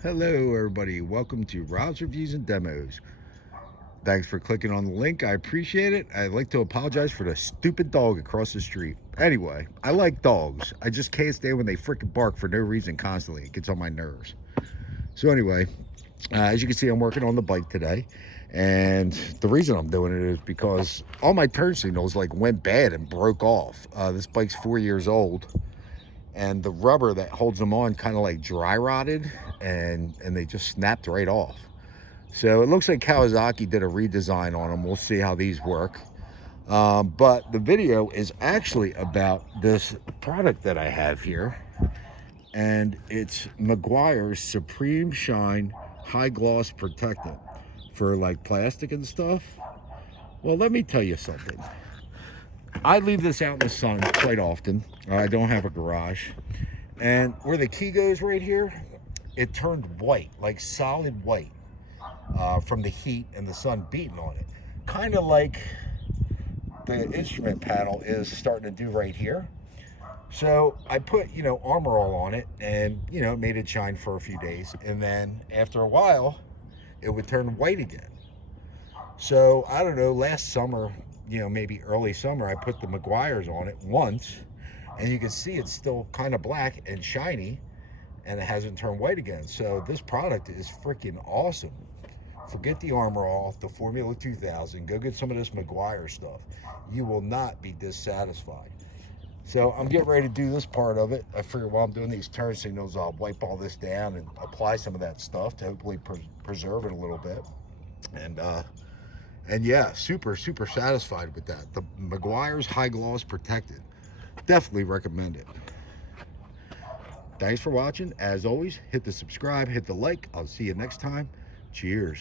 Hello, everybody. Welcome to Rob's Reviews and Demos. Thanks for clicking on the link. I appreciate it. I'd like to apologize for the stupid dog across the street. Anyway, I like dogs. I just can't stand when they freaking bark for no reason constantly. It gets on my nerves. So, anyway, as you can see, I'm working on the bike today. And the reason I'm doing it is because all my turn signals went bad and broke off. This bike's 4 years old, and the rubber that holds them on kind of dry rotted, and they just snapped right off. So it looks like Kawasaki did a redesign on them. We'll see how these work. But the video is actually about this product that I have here, and it's Meguiar's Supreme Shine High Gloss Protectant for plastic and stuff. Well, let me tell you something. I leave this out in the sun quite often. I don't have a garage. And where the key goes right here, it turned white, like solid white, from the heat and the sun beating on it. Kind of like the instrument panel is starting to do right here. So I put, Armor All on it, and, it made it shine for a few days. And then after a while, it would turn white again. So I don't know, last summer, maybe early summer, I put the Meguiar's on it once, and you can see it's still kind of black and shiny, and it hasn't turned white again. So this product is freaking awesome. Forget the Armor All, the Formula 2000. Go get some of this Meguiar stuff. You will not be dissatisfied. So I'm getting ready to do this part of it. I figure while I'm doing these turn signals, I'll wipe all this down and apply some of that stuff to hopefully preserve it a little bit. And yeah, super satisfied with that. The Meguiar's High Gloss Protected. Definitely recommend it. Thanks for watching. As always, hit the subscribe, hit the like. I'll see you next time. Cheers.